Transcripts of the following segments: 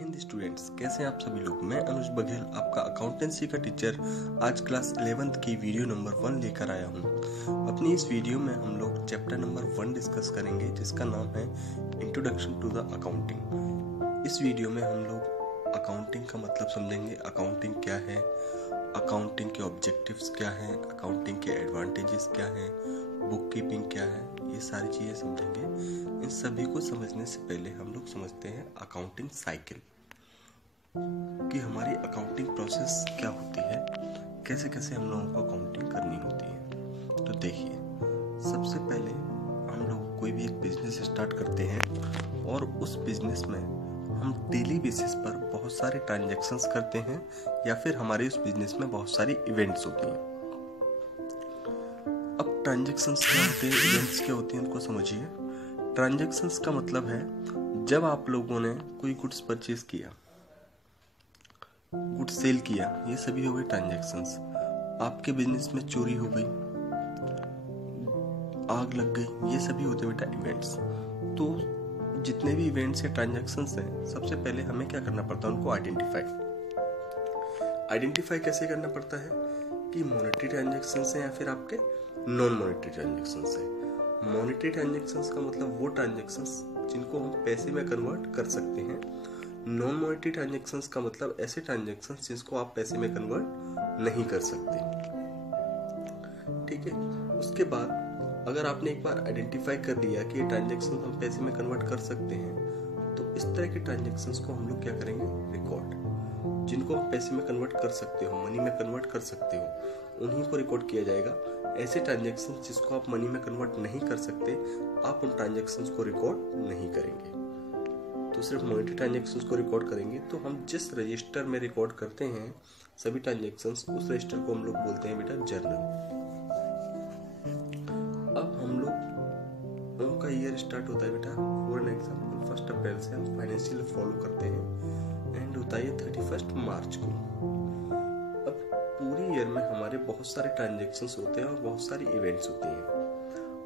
Hind students, कैसे हैं आप सभी लोग। मैं अनुज बघेल, आपका अकाउंटेंसी का टीचर, आज क्लास 11th की वीडियो नंबर 1 लेकर आया हूं। अपनी इस वीडियो में हम लोग चैप्टर नंबर 1 डिस्कस करेंगे, जिसका नाम है इंट्रोडक्शन टू द अकाउंटिंग। इस वीडियो में हम लोग अकाउंटिंग का मतलब समझेंगे, अकाउंटिंग क्या है, अकाउंटिंग के ऑब्जेक्टिव्स क्या हैं, अकाउंटिंग के एडवांटेजेस क्या हैं, बुक कीपिंग क्या है, ये सारी चीज़ें समझेंगे। इन सभी को समझने से पहले हम लोग समझते हैं अकाउंटिंग साइकिल, कि हमारी अकाउंटिंग प्रोसेस क्या होती है, कैसे कैसे हम लोगों को अकाउंटिंग करनी होती है। तो देखिए, सबसे पहले हम लोग कोई भी एक बिजनेस स्टार्ट करते हैं और उस बिजनेस में हम डेली बेसिस पर बहुत सारे ट्रांजैक्शंस करते हैं, या फिर हमारे उस बिजनेस में बहुत सारी इवेंट्स होती हैं। अब ट्रांजैक्शंस क्या होते हैं, इवेंट्स क्या होती हैं, उनको समझिए। ट्रांजैक्शंस का मतलब है जब आप लोगों ने कोई गुड्स परचेज किया, गुड्स सेल किया, ये सभी हो गए ट्रांजैक्शंस। आपके बिजनेस में चोरी हो गई, आग लग गई, ये सभी होते बेटा इवेंट्स। तो जितने भी इवेंट्स या ट्रांजैक्शंस हैं, सबसे पहले हमें क्या करना पड़ता है, उनको आइडेंटिफाई कैसे करना पड़ता है कि मॉनेटरी ट्रांजैक्शंस हैं या फिर आपके नॉन मॉनेटरी ट्रांजैक्शंस हैं। मॉनेटरी ट्रांजैक्शंस का मतलब वो ट्रांजैक्शंस जिनको हम पैसे में कन्वर्ट कर सकते हैं। नॉन मॉनेटरी ट्रांजैक्शंस का मतलब ऐसे ट्रांजैक्शंस जिसको आप पैसे में कन्वर्ट नहीं कर सकते। ठीक है। उसके बाद अगर आपने एक बार आइडेंटिफाई कर लिया कि ये ट्रांजैक्शन हम पैसे में कन्वर्ट कर सकते हैं, तो इस तरह के ट्रांजैक्शंस को हम लोग क्या करेंगे, रिकॉर्ड। जिनको आप पैसे में कन्वर्ट कर सकते हो, मनी में कन्वर्ट कर सकते हो, उन्हीं को रिकॉर्ड किया जाएगा। ऐसे ट्रांजैक्शंस जिसको आप मनी में कन्वर्ट नहीं कर सकते, आप उन ट्रांजैक्शंस को रिकॉर्ड नहीं करेंगे। तो सिर्फ मॉनेटरी ट्रांजैक्शंस को रिकॉर्ड करेंगे। तो हम जिस रजिस्टर में रिकॉर्ड करते हैं सभी ट्रांजैक्शंस, उस रजिस्टर को हम लोग बोलते हैं बेटा जर्नल। अब हम लोग का ईयर स्टार्ट होता है बेटा, फॉर एन एग्जांपल 1 अप्रैल से हम फाइनेंशियल फॉलो करते हैं, एंड होता है 31 मार्च को। अब पूरी ईयर में हमारे बहुत सारे ट्रांजैक्शंस होते हैं और बहुत सारी इवेंट्स होती हैं।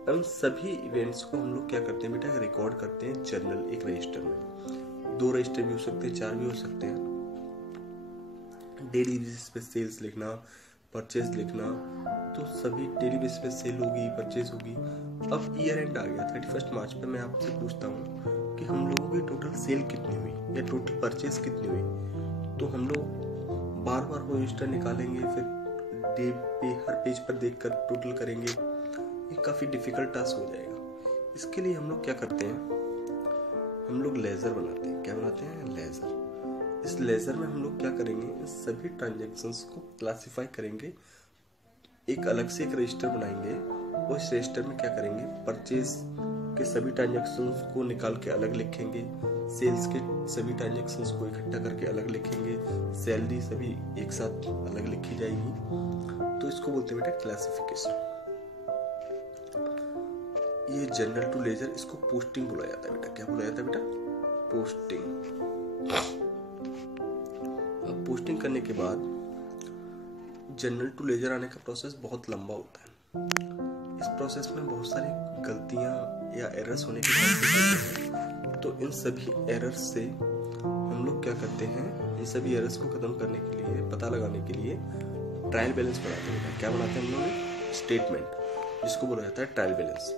हम सभी इवेंट्स को हम लोग क्या करते हैं बेटा, रिकॉर्ड करते हैं जर्नल, एक रजिस्टर में। 2 रजिस्टर भी हो सकते हैं, 4 भी हो सकते हैं। डेली बेसिस पे सेल्स लिखना, परचेज लिखना, तो सभी डेली बेसिस पे सेल होगी, परचेज होगी। अब ईयर एंड आ गया 31 मार्च पे, मैं आपसे पूछता हूँ कि हम लोगों की टोटल सेल कितनी हुई या टोटल परचेज कितनी हुई। तो हम लोग बार बार वो रजिस्टर निकालेंगे, फिर डे पे हर पेज पर देखकर टोटल करेंगे। ये काफ़ी डिफिकल्ट टास्क हो जाएगा। इसके लिए हम लोग क्या करते हैं, हम लोग लेजर बनाते हैं। क्या बनाते हैं, लेजर। इस लेजर में हम लोग क्या करेंगे, इस सभी ट्रांजैक्शंस को क्लासिफाई करेंगे। एक अलग से एक रजिस्टर बनाएंगे, उस रजिस्टर में क्या करेंगे, परचेज के सभी ट्रांजैक्शंस को निकाल के अलग लिखेंगे, सेल्स के सभी ट्रांजैक्शंस को इकट्ठा करके अलग लिखेंगे, सैलरी सभी एक साथ अलग लिखी जाएगी। तो इसको बोलते हैं बेटा क्लासिफिकेशन। ये जनरल टू लेजर, इसको पोस्टिंग बोला जाता है बेटा। क्या बोला जाता है बेटा, पोस्टिंग। अब पोस्टिंग करने के बाद जनरल टू लेजर आने का प्रोसेस बहुत लंबा होता है। इस प्रोसेस में बहुत सारी गलतियां या एरर्स होने के चांसेस होते हैं। तो इन सभी एरर्स से हम लोग क्या करते हैं, इन सभी एरर्स को खत्म करने के लिए, पता लगाने के लिए ट्रायल बैलेंस बनाते हैं। क्या बनाते हैं हम लोग, स्टेटमेंट, जिसको बोला जाता है ट्रायल बैलेंस।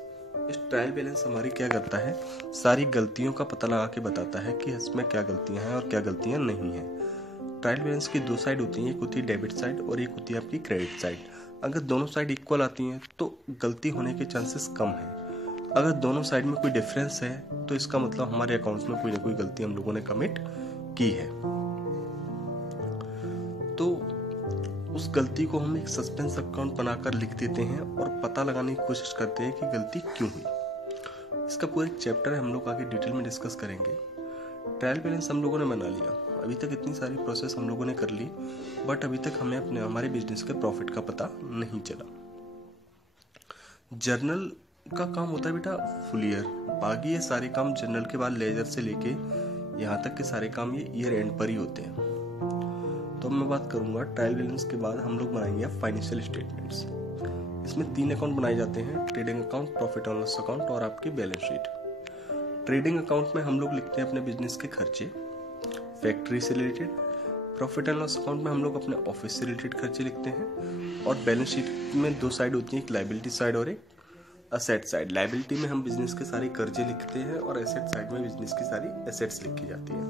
इस ट्रायल बैलेंस हमारी क्या करता है, सारी गलतियों का पता लगा के बताता है कि इसमें क्या गलतियां हैं और क्या गलतियां नहीं हैं। ट्रायल बैलेंस की 2 साइड होती हैं, एक होती है डेबिट साइड और एक होती है आपकी क्रेडिट साइड। अगर दोनों साइड इक्वल आती हैं तो गलती होने के चांसेस कम हैं। अगर दोनों साइड में कोई डिफरेंस है तो इसका मतलब हमारे अकाउंट्स में कोई ना कोई गलती हम लोगों ने कमिट की है। तो उस गलती को हम एक सस्पेंस अकाउंट बनाकर लिख देते हैं और पता लगाने की कोशिश करते हैं कि गलती क्यों हुई। इसका पूरा एक चैप्टर है, हम लोग आगे डिटेल में डिस्कस करेंगे। ट्रायल बैलेंस हम लोगों ने बना लिया। अभी तक इतनी सारी प्रोसेस हम लोगों ने कर ली, बट अभी तक हमें हमारे बिजनेस के प्रॉफिट का पता नहीं चला। जर्नल का काम होता है बेटा फुल ईयर। बाकी ये सारे काम जर्नल के बाद लेजर से लेके यहाँ तक के सारे काम ये ईयर एंड पर ही होते हैं। तो मैं बात करूंगा ट्रायल बैलेंस के बाद हम लोग बनाएंगे फाइनेंशियल स्टेटमेंट्स। इसमें 3 अकाउंट बनाए जाते हैं, trading account, profit and loss account और आपकी बैलेंस शीट। ट्रेडिंग अकाउंट में हम लोग लिखते हैं अपने बिजनेस के खर्चे, फैक्ट्री से related. Profit and loss account में हम लोग अपने ऑफिस से रिलेटेड खर्चे लिखते हैं। और बैलेंस शीट में दो साइड होती है, एक लायबिलिटी साइड और एक असेट साइड। लायबिलिटी में हम बिजनेस के सारे कर्जे लिखते हैं और एसेट साइड में बिजनेस की सारी एसेट्स लिखी जाती है।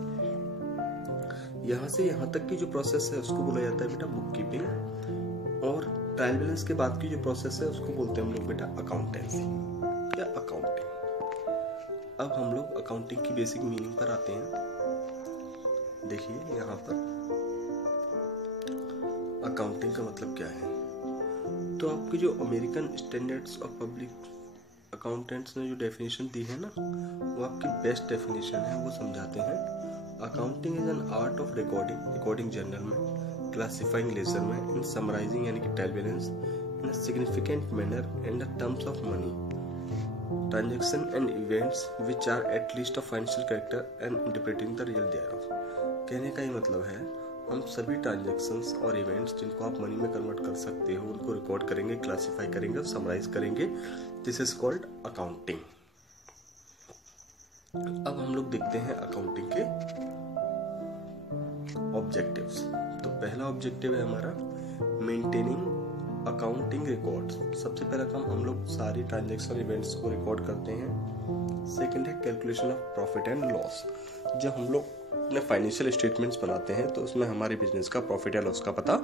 यहाँ से यहाँ तक की जो प्रोसेस है उसको बोला जाता है बेटा बुक कीपिंग। और ट्रायल बैलेंस के बाद की जो प्रोसेस है उसको बोलते हैं हम लोग बेटा अकाउंटेंसी या अकाउंटिंग। अब हम लोग अकाउंटिंग की बेसिक मीनिंग पर आते हैं। देखिए यहाँ पर अकाउंटिंग का मतलब क्या है। तो आपकी जो American standards of public accountants ने जो डेफिनेशन दी है ना, वो आपकी बेस्ट डेफिनेशन है। वो समझाते हैं accounting is an art of recording journal में, क्लासिफाइंग लेजर में, इन समराइजिंग यानी कि trial balance in a significant manner in the terms of money transaction and events which are at least of financial character and interpreting the real thereof. कहने का ही मतलब है हम सभी ट्रांजैक्शंस और इवेंट्स जिनको आप मनी में कन्वर्ट कर सकते हो उनको रिकॉर्ड करेंगे, क्लासिफाई करेंगे और समराइज करेंगे। This is called accounting. अब हम लोग देखते हैं अकाउंटिंग के ऑब्जेक्टिव्स। तो पहला ऑब्जेक्टिव है हमारा मेंटेनिंग अकाउंटिंग रिकॉर्ड्स। सबसे पहला काम हम लोग सारी ट्रांजैक्शन इवेंट्स को रिकॉर्ड करते हैं। सेकंड है calculation of profit and loss. जब हम लोग अपने फाइनेंशियल स्टेटमेंट्स बनाते हैं तो उसमें हमारे बिजनेस का प्रॉफिट या लॉस का पता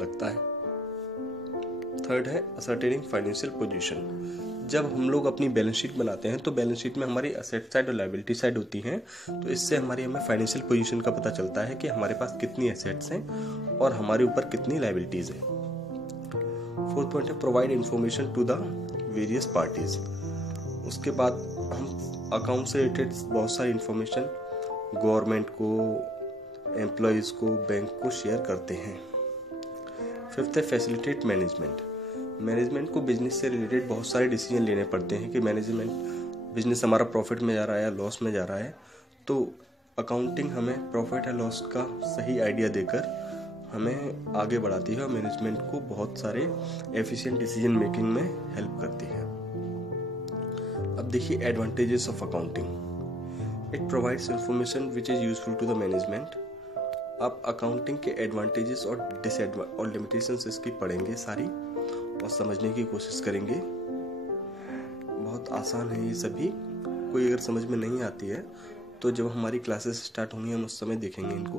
लगता है। थर्ड है असर्टेनिंग फाइनेंशियल पोजीशन। जब हम लोग अपनी बैलेंस शीट बनाते हैं तो बैलेंस शीट में हमारी असेट साइड और लायबिलिटी साइड होती हैं, तो इससे हमें फाइनेंशियल पोजीशन का पता चलता है कि हमारे पास कितनी एसेट्स हैं और हमारे ऊपर कितनी लायबिलिटीज हैं। फोर्थ पॉइंट है provide information to the various parties. उसके बाद हम अकाउंट से रिलेटेड बहुत सारी इंफॉर्मेशन गवर्नमेंट को, एम्प्लॉयज को, बैंक को शेयर करते हैं। फिफ्थ है फैसिलिटेट मैनेजमेंट को बिजनेस से रिलेटेड बहुत सारे डिसीजन लेने पड़ते हैं कि बिजनेस हमारा प्रॉफिट में जा रहा है या लॉस में जा रहा है। तो अकाउंटिंग हमें प्रॉफिट या लॉस का सही आइडिया देकर हमें आगे बढ़ाती है और मैनेजमेंट को बहुत सारे एफिशिएंट डिसीजन मेकिंग में हेल्प करती है। अब देखिए advantages of accounting. It provides information which is useful to the management. आप अकाउंटिंग के एडवांटेजेस और लिमिटेशंस इसकी पढ़ेंगे सारी और समझने की कोशिश करेंगे। बहुत आसान है ये सभी। कोई अगर समझ में नहीं आती है तो जब हमारी क्लासेस स्टार्ट होंगी हम उस समय देखेंगे इनको।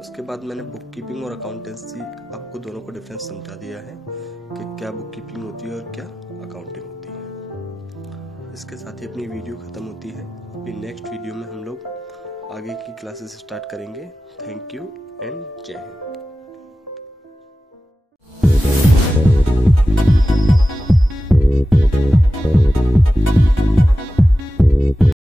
उसके बाद मैंने बुक कीपिंग और अकाउंटेंसी आपको दोनों को डिफरेंस समझा दिया है कि क्या बुक कीपिंग होती है और क्या अकाउंटिंग होती है। इसके साथ ही अपनी वीडियो खत्म होती है। अभी नेक्स्ट वीडियो में हम लोग आगे की क्लासेस स्टार्ट करेंगे। थैंक यू एंड जय हिंद।